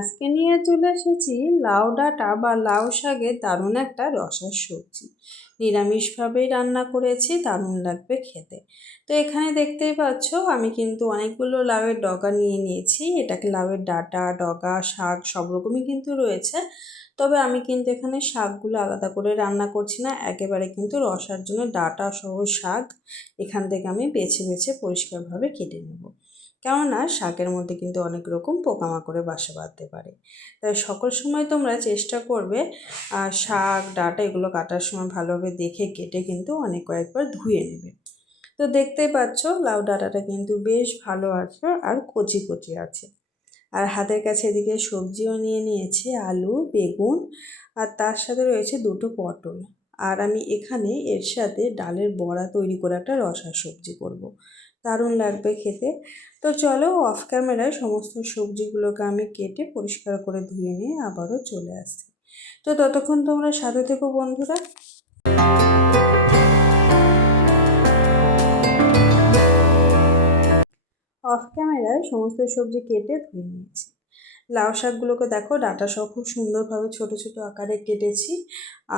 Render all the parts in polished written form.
আজকে নিয়ে চলে এসেছি লাউ ডাঁটা বা লাউ শাকের দারুণ একটা রসার সবজি। নিরামিষভাবেই রান্না করেছি, দারুণ লাগবে খেতে। তো এখানে দেখতেই পাচ্ছ আমি কিন্তু অনেকগুলো লাউয়ের ডগা নিয়ে নিয়েছি। এটাকে লাউয়ের ডাঁটা, ডগা, শাক সব রকমই কিন্তু রয়েছে। তবে আমি কিন্তু এখানে শাকগুলো আলাদা করে রান্না করছি না, একেবারে কিন্তু রসার জন্য ডাঁটা সহ শাক এখান থেকে আমি বেছে বেছে পরিষ্কারভাবে কেটে নেব। কেননা শাকের মধ্যে কিন্তু অনেক রকম পোকামাকড়ে বাসা বাঁধতে পারে। তাই সকল সময় তোমরা চেষ্টা করবে শাক ডাঁটা এগুলো কাটার সময় ভালোভাবে দেখে কেটে কিন্তু অনেক কয়েকবার ধুয়ে নেবে। তো দেখতেই পাচ্ছ লাউ ডাঁটাটা কিন্তু বেশ ভালো আছে আর কচি কচি আছে। আর হাতের কাছে এদিকে সবজিও নিয়ে নিয়েছি, আলু, বেগুন, আর তার সাথে রয়েছে দুটো পটল। আর আমি এখানে এর সাথে ডালের বড়া তৈরি করে একটা রসা সবজি করব। দারুণ লাগবে খেতে। তো চলো অফ ক্যামেরায় সমস্ত সবজিগুলোকে আমি কেটে পরিষ্কার করে ধুয়ে নিয়ে আবারও চলে আসছি। তো ততক্ষণ তোমরা সাথে থেকো বন্ধুরা। অফ ক্যামেরায় সমস্ত সবজি কেটে ধুয়ে নিয়েছি। লাউ শাকগুলোকে দেখো ডাঁটা সহ খুব সুন্দরভাবে ছোট ছোট আকারে কেটেছি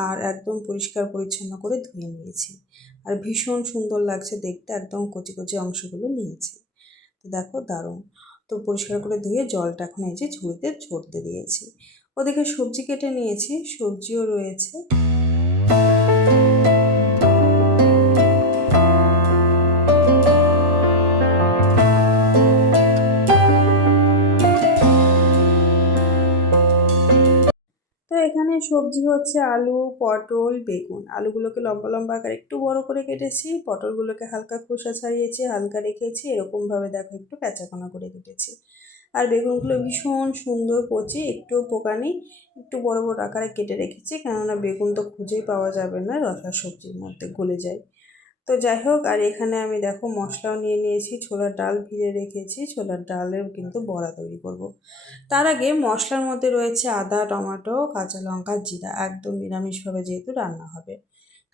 আর একদম পরিষ্কার পরিচ্ছন্ন করে ধুয়ে নিয়েছি। আর ভীষণ সুন্দর লাগছে দেখতে, একদম কচি কচি অংশগুলো নিয়েছি। তো দেখো দারুণ। তো পরিষ্কার করে ধুয়ে জলটা এখন এই যে ঝুড়িতে ঝরতে দিয়েছি। ওদিকে সবজি কেটে নিয়েছি, সবজিও রয়েছে। তো এখানে সবজি হচ্ছে আলু, পটল, বেগুন। আলুগুলোকে লম্বা লম্বা আকারে একটু বড় করে কেটেছি, পটলগুলোকে হালকা খোসা ছাড়িয়েছি, হালকা রেখেছি, এরকমভাবে দেখো একটু প্যাঁচাকোনা করে কেটেছি। আর বেগুনগুলো ভীষণ সুন্দর কচি, একটু পোকা নেই, একটু বড় বড় আকারে কেটে রেখেছি, কেননা বেগুন তো খুঁজেই পাওয়া যাবে না, রসা সবজির মধ্যে গলে যায়। তো যাই হোক, আর এখানে আমি দেখো মশলাও নিয়ে নিয়েছি, ছোলার ডাল ভিজে রেখেছি, ছোলার ডালের কিন্তু বড়া তৈরি করব। তার আগে মশলার মধ্যে রয়েছে আদা, টমেটো, কাঁচা লঙ্কা, জিরা, একদম নিরামিষভাবে যেহেতু রান্না হবে।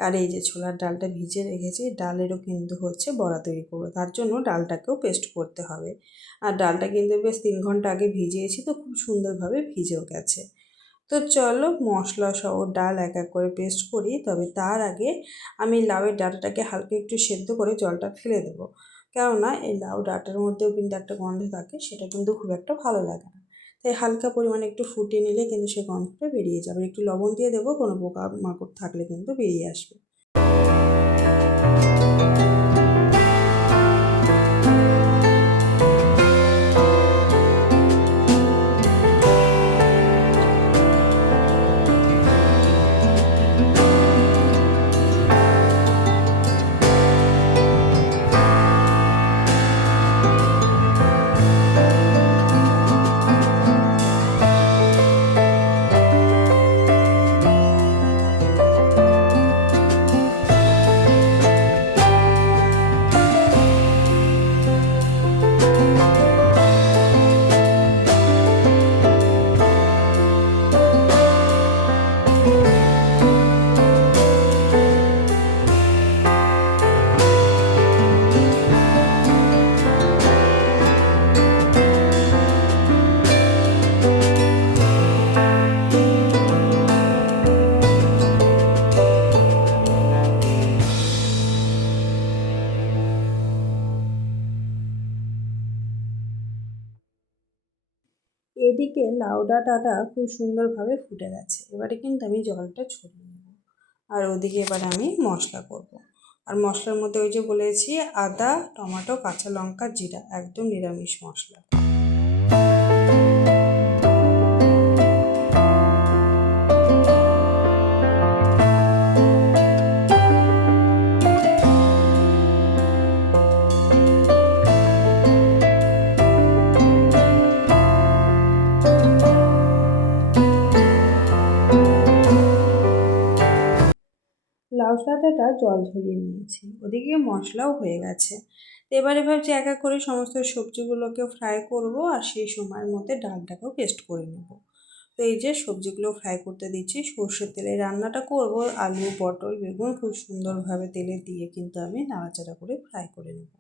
আর এই যে ছোলার ডালটা ভিজে রেখেছি, ডালেরও কিন্তু হচ্ছে বড়া তৈরি করবো, তার জন্য ডালটাকেও পেস্ট করতে হবে। আর ডালটা কিন্তু বেশ 3 ঘন্টা আগে ভিজিয়েছি, তো খুব সুন্দরভাবে ভিজেও গেছে। তো চলো মশলা সহ ডাল এক এক করে পেস্ট করি। তবে তার আগে আমি লাউয়ের ডাঁটাটাকে হালকা একটু সেদ্ধ করে জলটা ফেলে দেবো, কেননা এই লাউ ডাঁটার মধ্যেও কিন্তু একটা গন্ধ থাকে, সেটা কিন্তু খুব একটা ভালো লাগে না। তাই হালকা পরিমাণে একটু ফুটিয়ে নিলে কিন্তু সেই গন্ধটা বেরিয়ে যাবে। একটু লবণ দিয়ে দেবো, কোনো পোকা মাকড় থাকলে কিন্তু বেরিয়ে আসবে। এদিকে লাউ ডাঁটাটা খুব সুন্দরভাবে ফুটে গেছে, এবারে কিন্তু আমি জলটা ছড়িয়ে নেব। আর ওদিকে এবারে আমি মশলা করব। আর মশলার মধ্যে ওই যে বলেছি আদা, টমেটো, কাঁচা লঙ্কা, জিরা, একদম নিরামিষ মশলা। লাউ ডাঁটাটা জল ঝরিয়ে নিয়েছি, ওদিকে মশলাও হয়ে গেছে। তো এবারে ভাবছি এক এক করে সমস্ত সবজিগুলোকে ফ্রাই করব, আর সেই সময়ের মধ্যে ডালটাকেও পেস্ট করে নেব। তো এই যে সবজিগুলো ফ্রাই করতে দিচ্ছি, সর্ষের তেলে রান্নাটা করব। আলু, পটল, বেগুন খুব সুন্দরভাবে তেলে দিয়ে কিন্তু আমি নাড়াচাড়া করে ফ্রাই করে নেব।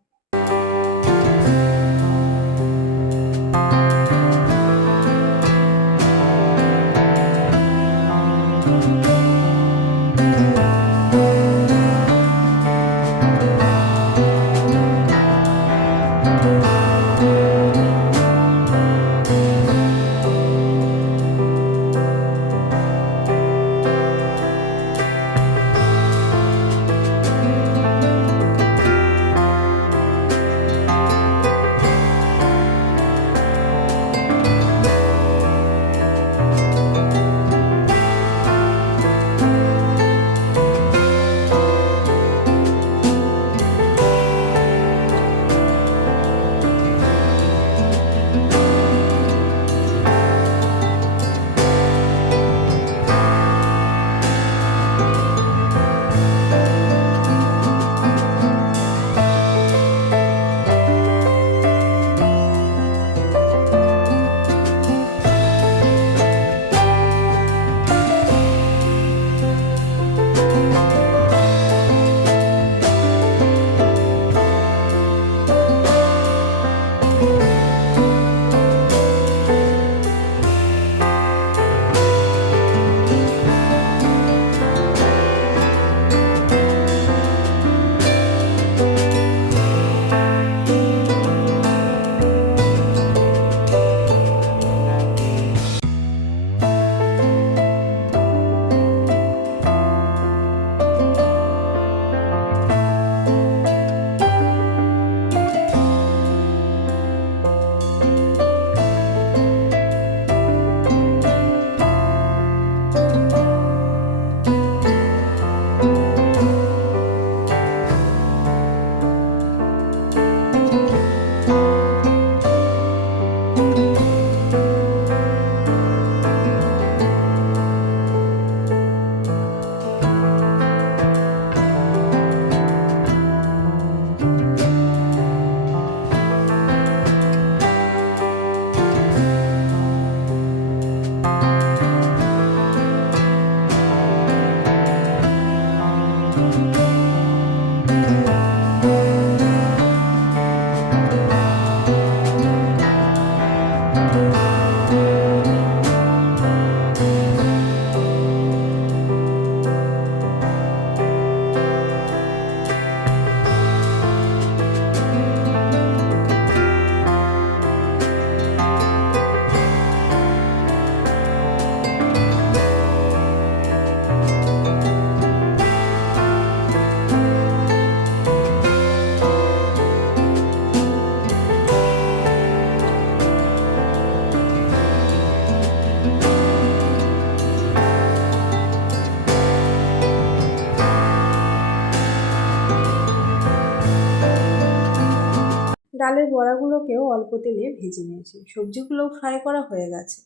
ডালের বড়াগুলোকেও অল্প তেলে ভেজে নিয়েছি, সবজিগুলোও ফ্রাই করা হয়ে গেছে।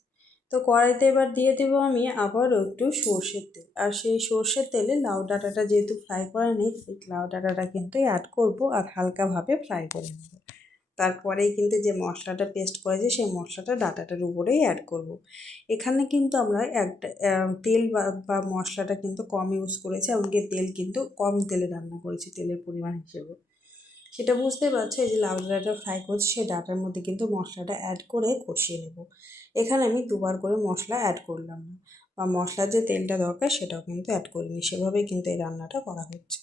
তো কড়াইতে এবার দিয়ে দেবো আমি আবারও একটু সর্ষের তেল, আর সেই সর্ষের তেলে লাউ ডাঁটাটা যেহেতু ফ্রাই করা নেই, সেই লাউ ডাঁটাটা কিন্তু অ্যাড করব আর হালকাভাবে ফ্রাই করে নেব। তারপরেই কিন্তু যে মশলাটা পেস্ট করেছি সেই মশলাটা ডাঁটাটার উপরেই অ্যাড করব। এখানে কিন্তু আমরা একটা তেল বা মশলাটা কিন্তু কম ইউজ করেছি, এমনকি তেল কিন্তু কম তেলে রান্না করেছি তেলের পরিমাণ হিসেবে। সেটা বুঝতে পারছো, এই যে লাউ ডাঁটাটা ফ্রাই করছি সেই ডাঁটার মধ্যে কিন্তু মশলাটা অ্যাড করে কষিয়ে নেব। এখানে আমি দুবার করে মশলা অ্যাড করলাম না, বা মশলার যে তেলটা দরকার সেটাও কিন্তু অ্যাড করিনি, সেভাবেই কিন্তু এই রান্নাটা করা হচ্ছে।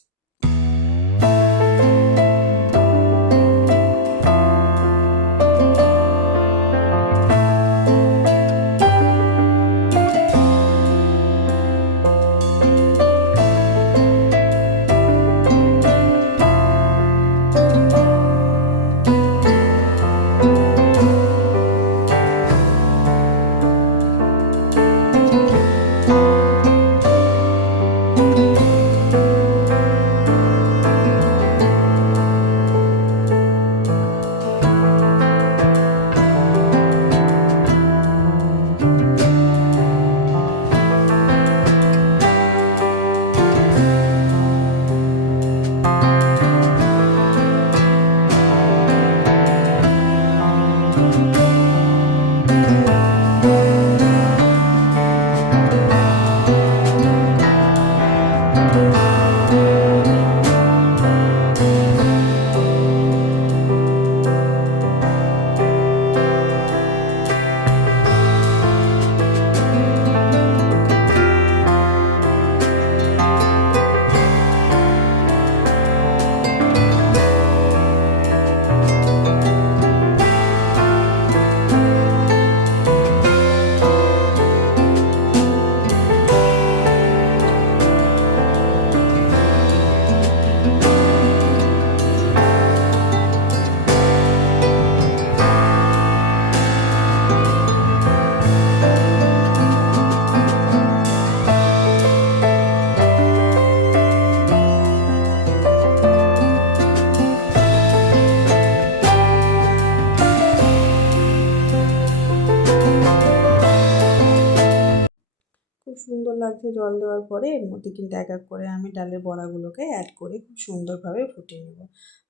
খুব সুন্দর লাগছে জল দেওয়ার পরে। এর মধ্যে কিন্তু এক এক করে আমি ডালের বড়াগুলোকে অ্যাড করে খুব সুন্দরভাবে ফুটিয়ে নেব।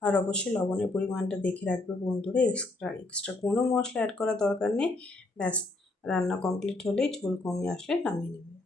আর অবশ্যই লবণের পরিমাণটা দেখে রাখবে বন্ধুরা, এক্সট্রা কোনো মশলা অ্যাড করার দরকার নেই। ব্যাস, রান্না কমপ্লিট হলেই ঝোল কমিয়ে আসলে নামিয়ে নেবে।